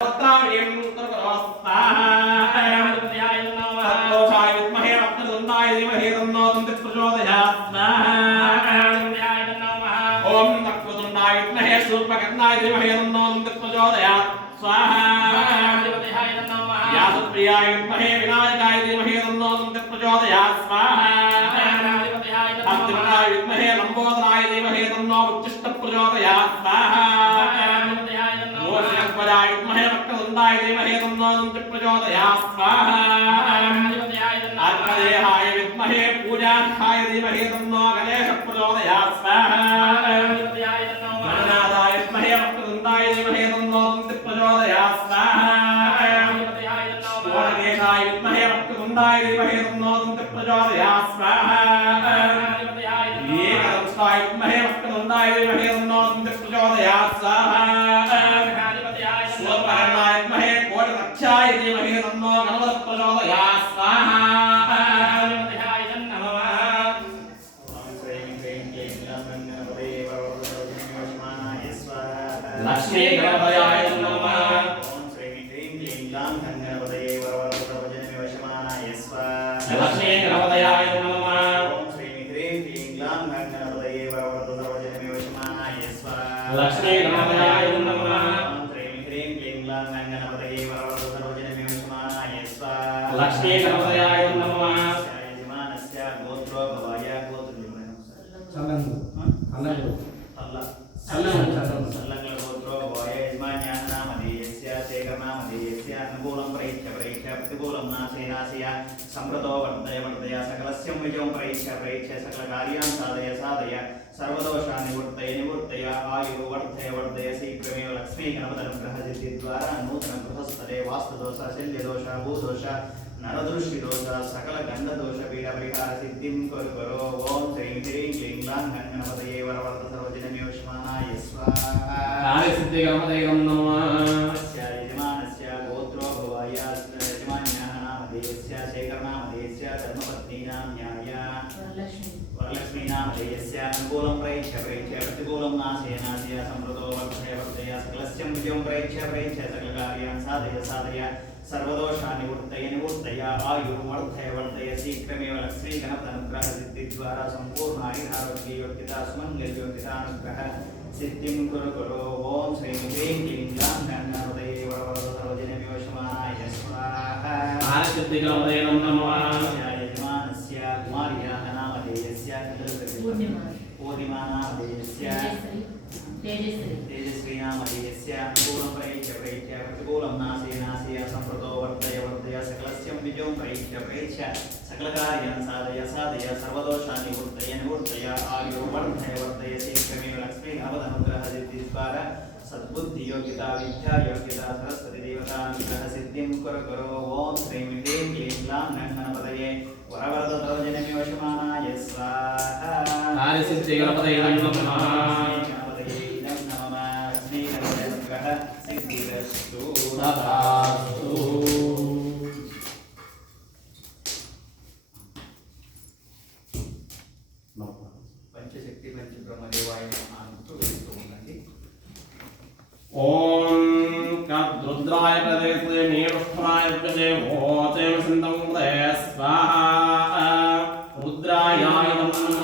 पत्रावयं तर्करोस्ताहाय नमः सत्तोषाय विद्महे वक्रतुण्डाय धीमहि तन्नो दन्तिः प्रचोदयात् स्वाहाय नमः ओम वक्रतुण्डाय विद्महे शूर्पकर्णाय धीमहि तन्नो दन्तिः प्रचोदयात् स्वाहाय नमः व्यासप्रियाय विद्महे विनायकाय धीमहि तन्नो दन्तिः प्रचोदयात् स्वाहाय भक्तिमताय विद्महे लंबोदराय धीमहि तन्नो उच्चिष्टः प्रचोदयात् स्वाहाय मोक्षपदाय विद्महे वक्रतुण्डाय धीमहि तन्नो दन्तिः प्रचोदयात् स्वाहाय अर्कदेहाय विद्महे पूजार्थाय धीमहि तन्नो गणेशः प्रचोदयात् स्वाहाय गणनाथाय विद्महे वक्रतुण्डाय धीमहि तन्नो दन्तिः प्रचोदयात् स्वाहाय सुवर्णकेशाय विद्महे वक्रतुण्डाय धीमहि तन्नो दन्तिः प्रचोदयात् स्वाहाय एकदंष्टाय विद्महे वक्रतुण्डाय धीमहि तन्नो दन्तिः प्रचोदयात् स्वाहाय स्वपर्णाय विद्महे कोटिरक्षाय धीमहि तन्नो गणपतिः प्रचोदयात् स्वाहाय लक्ष्मी गणपतये नमः ओम श्री ह्रीं क्लीं ग्लां गणपतये वरवरप्रभजनमे वशमानाय स्वाहा लक्ष्मी गणपतये नमः ओम श्री ह्रीं क्लीं ग्लां गणपतये वरवरप्रभजनमे वशमानाय स्वाहा लक्ष्मी गणपतये नमः ओम श्री ह्रीं क्लीं ग्लां गणपतये वरवरप्रभजनमे वशमानाय स्वाहा लक्ष्मी गणपतये नमः यजमानस्य गोत्रो भवाय गोत्रनिर्णय सल्लंगु अल्लंगु अल्ला सल्लंगु गोत्रो भवाय यजमान्याः नामधेयस्य शेखरनामधेयस्य अनुकूलं प्रैच्छ प्रतिकूलं नाशय संप्रतो वर्धय सकलस्य विजयं प्रैच्छ सकलकार्यान् साधय सर्वदोषान् निवृत्तय आयुर्वर्धय शीघ्रमेव लक्ष्मी गणपतिनुग्रहसिद्धिद्वारा नूतन गृहस्थले वास्तुदोष शल्यदोष भूदोष नरदृष्टिदोष सकल गंधदोष पीड परिहार सिद्धिं कुरु ओम श्रीं ह्रीं क्लीं ग्लां गणपतये वरवरद सर्वजनमे वशमानाय स्वाहा कार्यसिद्धि गणपतये नमः यजमानस्य गोत्रो भवाय यजमान्याः नामधेयस्य शेखरनामधेयस्य धर्मपत्नीनां न्याय वरलक्ष्मी नामधेयस्य अनुकूलं प्रैच्छ प्रतिकूलं नाशय संप्रतो वर्धय सकलस्य विजयं प्रैच्छ सकलकार्यान् साधय सर्वदोषान् निवृत्तय आयुर्वर्धय शीघ्रमेव लक्ष्मी गणपतिनुग्रहसिद्धिद्वारा संपूर्ण आयुरारोग्ययोग्यता सुमङ्गलयोग्यतानुग्रह सिद्धिं कुरु ओम श्रीं ह्रीं क्लीं ग्लां गणपतये वरवरद सर्वजनमे वशमानाय स्वाहा आरसिद्धि गणपतये नमः यजमानस्य कुमार्याः नामधेयस्य पूर्णिमा नामधेयस्य तेजस्वी नामधेयस्य अनुकूलं प्रैच्छ प्रतिकूलं नाशय संप्रतो वर्धय सकलस्य विजयं प्रैच्छ सकलकार्यान् साधय सर्वदोषान् निवृत्तय आयुर्वर्धय शीघ्रमेव लक्ष्मी गणपतिनुग्रहसिद्धिद्वारा सद्बुद्धि योग्यता विद्या योग्यता सरस्वती देवतानुग्रह सिद्धिं कुरु ओम श्रीं ह्रीं क्लीं ग्लां गणपतये वरवरद सर्वजनमे वशमानाय स्वाहा कार्यसिद्धि गणपतये नमः पंचशक्ति पंचब्रह्मदेवाय ओम रुद्राय प्रदेशे नीलपुष्पाय प्रदे ओचेम सिंधं प्रदे स्वाहा रुद्रायाय नमः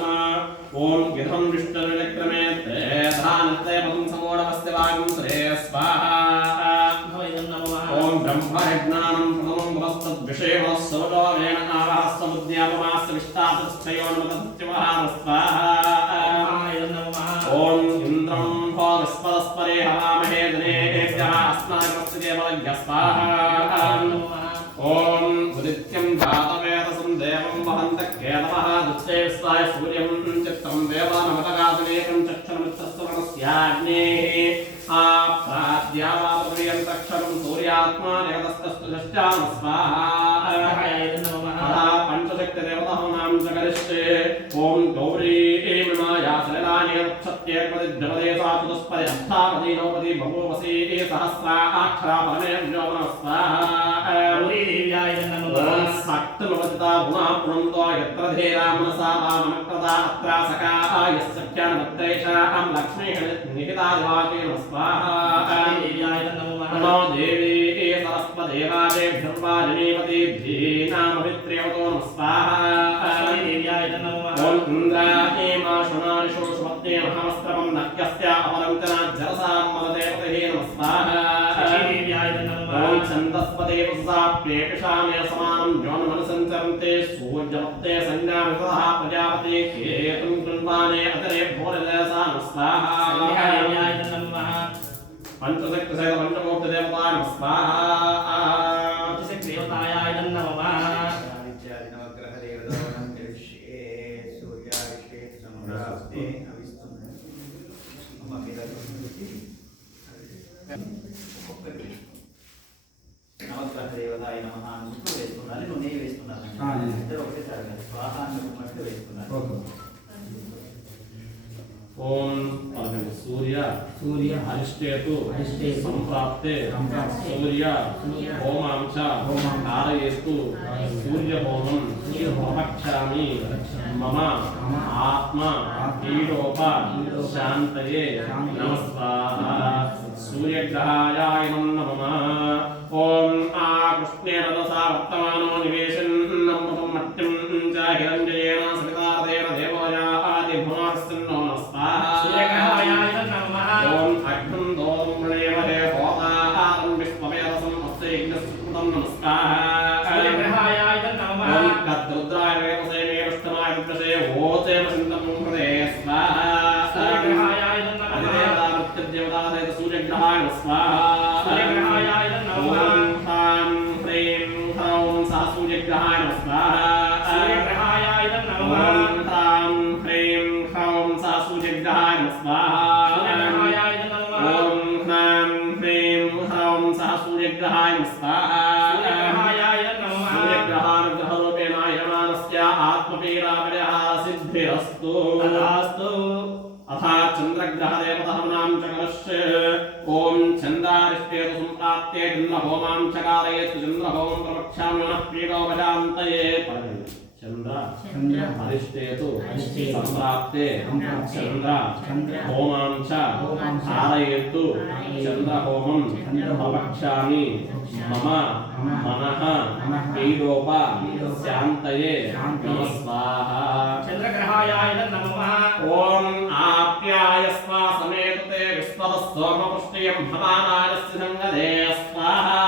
ओम गिरहं विष्णुर्विक्रमे त्रेधानत्रे पदं समोढवस्य वागं त्रे स्वाहा ओम ब्रह्मयज्ञानं प्रथमं वस्तद्विषेवः सर्ववेण आवाहस्तमुद्यापमास्य विष्टातस्थयोन्मतत्युवहार स्वाहा ओम इंद्रं विस्पदस्परे हवामहे दिनेभ्यः अस्माकस्य केवलज्ञ स्वाहा ओम उदित्यं जातवेदसं देवं वहन्तः केतवः दुष्टे विश्वाय सूर्यं चित्रं वेदानमतगातनेकं चक्षुरुत्तस्वर्णस्याग्नेः आप्राद्यावापरियन्तक्षरं सूर्यात्मा देवतस्तस्तुष्टां स्वाहा पंचशक्तिदेवतानां जगरिष्टे ओम गौरी एमिमाया सलिलानि रक्षत्येकपदिद्रवदेसा चतुष्पदे अष्टापदी नवपदी बहुवसी सहस्राक्षरा परमेर्योमः स्वाहा गौरी देव्याय नमः सक्तमवदिता गुणा पुनन्तो यत्र धेरा मनसा वामनकृता अत्रा सखा यस्सख्यानवत्तैषां लक्ष्मीः निहिता दिवाकेन स्वाहा देव्याय नमः नमो देवी सरस्वदेवादेभ्यर्वाजनीपतिभ्ये नामभित्र्यवतो स्वाहा ओम इंद्राये मा शुनारिषो सुमत्ते महावस्त्रमं नक्यस्य अपरंतना जलसामलदेवते स्वाहा ओम छन्दस्पदे पुंसाप्येकशामे समानं योनमनुसञ्चरन्ते सूर्यमत्ते संज्ञामितः प्रजापते केतुं कृण्वाने अतरे भोरदेवसा स्वाहा पंचशक्ति सहित पंचमूर्ति देवताय स्वाहा पंचशक्ति देवताय नमः इत्यादि नवग्रह देवतानां दृश्ये सूर्याभिषेक सम्राप्ते अविस्तुते मम विदर्भति नवग्रह देवताय नमः అనుకుంటూ వేస్తున్నారు నువ్వు నే వేస్తున్నారు ఇద్దరు ఒకటేసారి స్వాహ అనుకున్నట్టు వేస్తున్నారు ओम सूर्य सूर्य हरिष्टेतु संप्राप्ते सूर्य होमांश कारयेतु सूर्य होमं उपक्षामि मम आत्मा पीडोप शांतये नमस्वाहा सूर्यग्रहाय नमः ओम आकृष्णे रदसा वर्तमानो निवेशन्नं मट्टिं च हिरण्येन सवितादेव देवया आदि भुवनस्सन्नो सूर्यग्रहाय नमः ओम अग्नं दोम्रेवरे होतारं विश्ववेदसं अस्य नमस्कार सूर्यग्रहाय नमः ओम तद्रुद्राय वेदसे मेरुष्टमाय विद्मसे ओते वसन्तं प्रदे स्वाहा सूर्यग्रहाय नमः देवता सूर्यग्रहाय स्वाहा सूर्यग्रहाय नमः ओम ह्रां ह्रीं ह्रौं सा सूर्यग्रहाय स्वाहा सूर्यग्रहाय नमः ओम ह्रां ह्रीं ह्रौं सा सूर्यग्रहाय स्वाहा सूर्यग्रहाय नमः ओम ह्रां ह्रीं ह्रौं सा सूर्यग्रहाय स्वाहा सूर्यग्रहाय नमः सूर्यग्रहानुग्रहरूपेण यमानस्य आत्मपीडापरिहार सिद्धिरस्तु तदास्तु अथा चंद्रग्रहदेवतः नाम चक्रस्य ओम चंद्रारिष्टेतु संप्राप्ते चंद्रहोमां चकारयेत् चंद्रहोमं प्रवक्ष्यामि मनः पीडोपशान्तये चंद्र हरिष्टेतु संप्राप्ते चंद्र होमां च कारयेत् चंद्रहोमं प्रवक्ष्यामि मम मनः पीडोपशान्तये नमः स्वाहा चंद्रग्रहाय नमः ओम आप्यायस्वा समेतते विश्वतस्सोमपुष्टियं भवानारस्य संगदे स्वाहा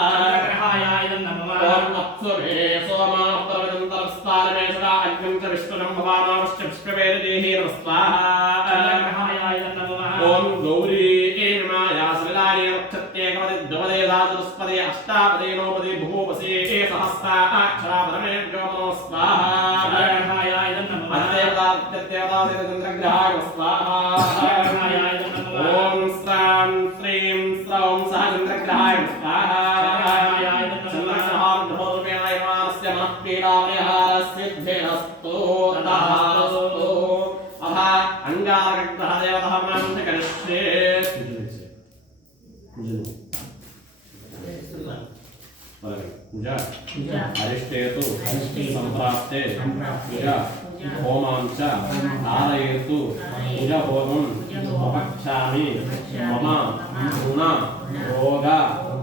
चंद्रग्रहाय नमः ओम अप्सुरे सोमाप्रवदन्तरस्तारमे सदा अग्निं च विष्णुं भवानारस्य विष्णुवेदेहि स्वाहा चंद्रग्रहाय नमः ओम गौरी एर्माया सविलानि नक्षत्रेकवदे द्वदेधाचतुष्पदे अष्टापदे नवपदे भूपसे सहस्राक्षरा परमे नमो स्वाहा चंद्रग्रहाय नमः देवता चंद्रग्रहाय स्वाहा ओम श्रां श्रीं श्रौं सह चंद्रग्रहाय स्वाहा चंद्रग्रहानुरूपेण यमानस्य मनः पीडापरिहार सिद्धिरस्तु तदास्तु अथा अंगारकग्रहदेवतः नाम करिष्ये पूजा हरिष्टेतु संप्राप्ते पूजा होमां च कारयेतु पूजा होमं उपक्षामि मम गुण रोग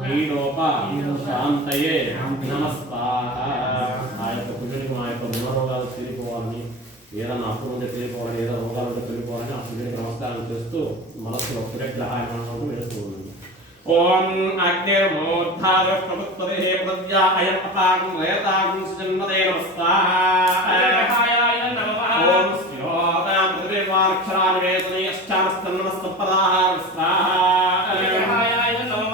पीडोप शान्तये नमस्वाहा ఆయొక్క కుజుడికి మా యొక్క గుణరోగాలు తీరిపోవాలని ఏదైనా అప్పులు ఉంటే తీరిపోవాలని ఏదో రోగాలు ఉంటే తీరిపోవాలని ఆ సూర్యుడికి నమస్కారం చేస్తూ మనస్సులో సూర్యగ్రహాయమానం వేస్తూ ఉంది ओम अग्निर्मोद्धार प्रभुत्वदेः प्रज्ञा अयं अपागं वेदागं सुजन्मते नमस्वाहा ओम स्योतां पृथिवीर्वाक्षरानिवेदने अष्टामस्तन्नमस्तपदाः स्वाहा ओम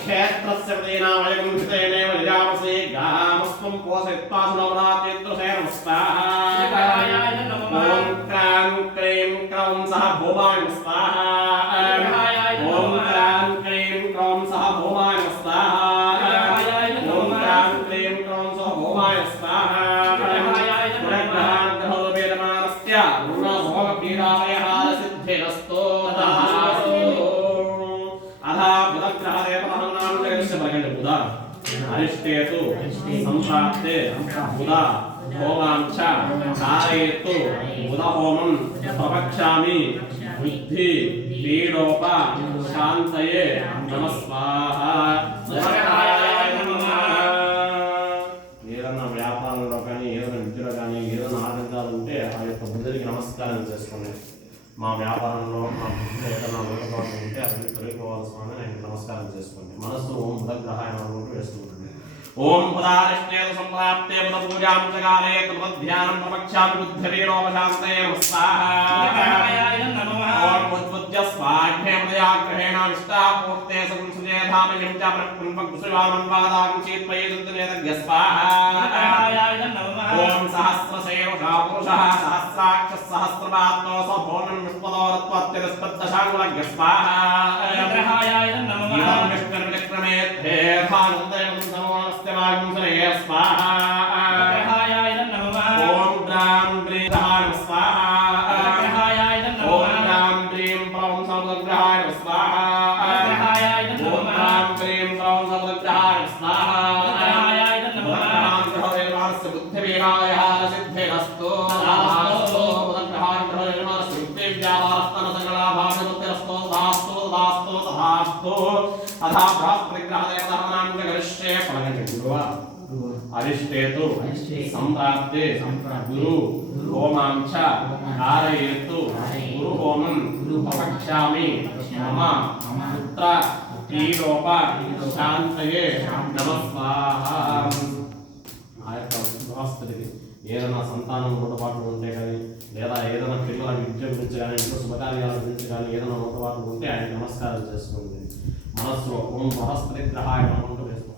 क्षेत्रस्य प्रदेनावयं हितेनेव निजामसे गामस्त्वं पोषयित्वासुनवरात्रित्रसे नमस्वाहा ओम क्रां क्रीं क्रौं सह भूमाय स्वाहा ओम क्रां क्रीं क्रौं सह भूमाय स्वाहा ओम क्रां क्रीं क्रौं सह भूमाय स्वाहा गुणग्रहानुग्रहोपेदमानस्य गुणभोगपीडापरिहार सिद्धिरस्तु अथा बुधग्रहदेवतः नाम जगस्य प्रकट बुध हरिष्टेतु संप्राप्ते बुध होमां च कारयेतु बुधहोमं प्रवक्ष्यामि బుద్ధి పీడోప శాంతయే నమః స్వాహా. ఏదన్నా వ్యాపారంలో కానీ ఏదైనా విద్యలో కానీ ఏదైనా ఆటంకాలు ఉంటే ఆ యొక్క బుద్ధుడికి నమస్కారం చేసుకోండి. మా వ్యాపారంలో మా బుద్ధిలో ఏదైనా లోటుపాటు ఉంటే అవన్నీ తొలగిపోవాల్సిన నేను నమస్కారం చేసుకోండి. మనస్సు ఓం బుధగ్రహాయ అనుకుంటూ వేసుకుంటుంది. ఓం పదారిష్ణేత సంప్రాప్తే పద పూజాం చకాలే తద్ధ్యానం ప్రపక్షామి బుద్ధిరీరోపశాంతయే స్వాహా. ఓం ఉద్బుద్ధ్య స్వాఢ్యే మదయాగ్రహేణ విష్టాపూర్తే సంసుజే ధామయం చ ప్రకుంభకుసువామన్వాదాం చీత్వయేదంతనేతజ్ఞ స్వాహా. ఓం సహస్రశేషా పురుషః సహస్రాక్ష సహస్రపాత్రో సభోనం విష్పదోరత్వత్తిరస్పద్దశాంగులజ్ఞ స్వాహా. ఇదం విష్ణుర్విక్రమే ధేధానందయం సమోనస్య వాగుంసరే స్వాహా. ఓం గ్రాం గ్రీం గ్రహాయ స్వాహా. ఓం గ్రాం గ్రీం ప్రౌం సమగ్రహాయ స్వాహా. ఓం గ్రాం గ్రీం ప్రౌం సమగ్రహాయ స్వాహా. బుద్ధివీరాయ సిద్ధిరస్తు. అరిష్టేతు సంప్రాప్తే గురు హోమాం చ ధారయేతు గురు హోమం ప్రపక్షామి మమ పుత్ర పీడోప శాంతయే నమః స్వాహా. ఆ యొక్క గృహస్థుడికి ఏదైనా సంతానం లోటుపాట్లు ఉంటే కానీ లేదా ఏదైనా పిల్లల విద్య గురించి కానీ ఇంట్లో శుభకార్యాల గురించి కానీ ఏదైనా లోటుపాట్లు ఉంటే ఆయన నమస్కారం చేసుకోండి. మనస్సులో ఓం బృహస్పతి గ్రహాయ అనుకుంటూ వేసుకోండి.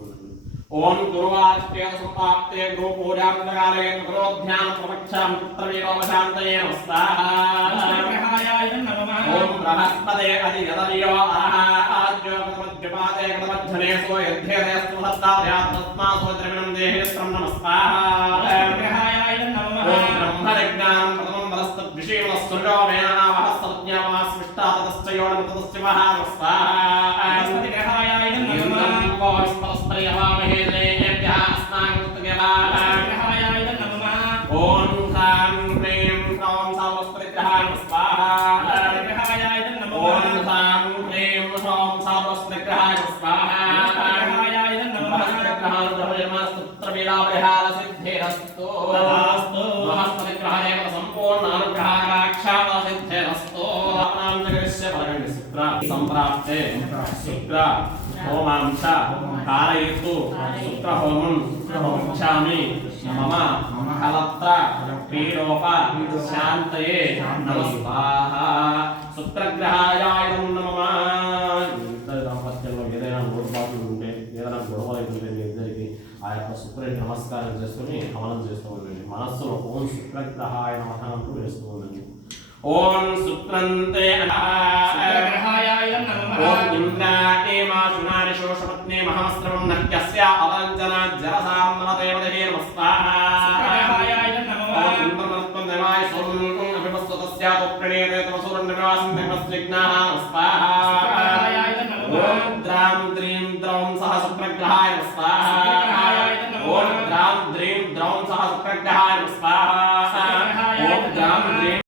ఓం గురువార్ష్ణేత సంప్రాప్తే గురు పూజాం చకాలే గురోధ్యానం ప్రపక్షామి పుత్రవీరోపశాంతయే నమః స్వాహా. ఓం బృహస్పతే అధిగతయో ఆజ్యోగమద్యపాదే గతమధ్యనే సోయధ్యేదే సుహత్తాధ్యాత్మస్మాసో ద్రవిణం దేహేస్త్రం నమః స్వాహా. ఓం బ్రహ్మజ్ఞానం ప్రథమం వరస్తద్విషేణ స్వర్గో వేణావహస్తజ్ఞావాస్మిష్టాతశ్చయోనమతస్య మహా స్వాహా. ఓం హ్రాం హ్రీం హ్రౌం సర్వస్పరిగ్రహాయ స్వాహా. ఓం హ్రాం హ్రీం హ్రౌం సర్వస్పరిగ్రహాయ స్వాహా. సిద్ధిరస్తు. మహస్పరిగ్రహదేవ సంపూర్ణ అనుగ్రహాక్షాత సిద్ధిరస్తు. శుక్ర సంప్రాప్తే శుక్ర హోమాం చ ధారయేతు శుక్ర హోమం ప్రపక్షామి మమ కలత్ర పీడోప శాంతయే నమః స్వాహా. శుక్రగ్రహాయ నమః. ఇద్దరు దాంపత్యంలో ఏదైనా లోటుపాట్లు ఉంటే ఏదైనా గొడవలు ఉంటే మీ ఇద్దరికి ఆ యొక్క శుక్రుడికి నమస్కారం చేసుకుని హవనం చేస్తూ ఉండండి. మనస్సులో ఓం శుక్రగ్రహాయ నమః అంటూ వేస్తూ ఉండండి. ఓం శుక్రంతే ఓం ఇంద్రాణే మా శునారి శోషపత్నే మహాస్త్రవం నక్యస్య అవంజనా జరసామనదేవదే నమః స్వాహా. ఓం ఇంద్రమత్వం దేవాయ సోమం అభివస్తతస్య ప్రణేతే తమసూరం నివాసం దేవస్విఘ్నాః నమః స్వాహా. ఓం ద్రాం ద్రీం ద్రౌం సహ శుక్రగ్రహాయ నమః స్వాహా. ఓం ద్రాం ద్రీం ద్రౌం సహ శుక్రగ్రహాయ నమః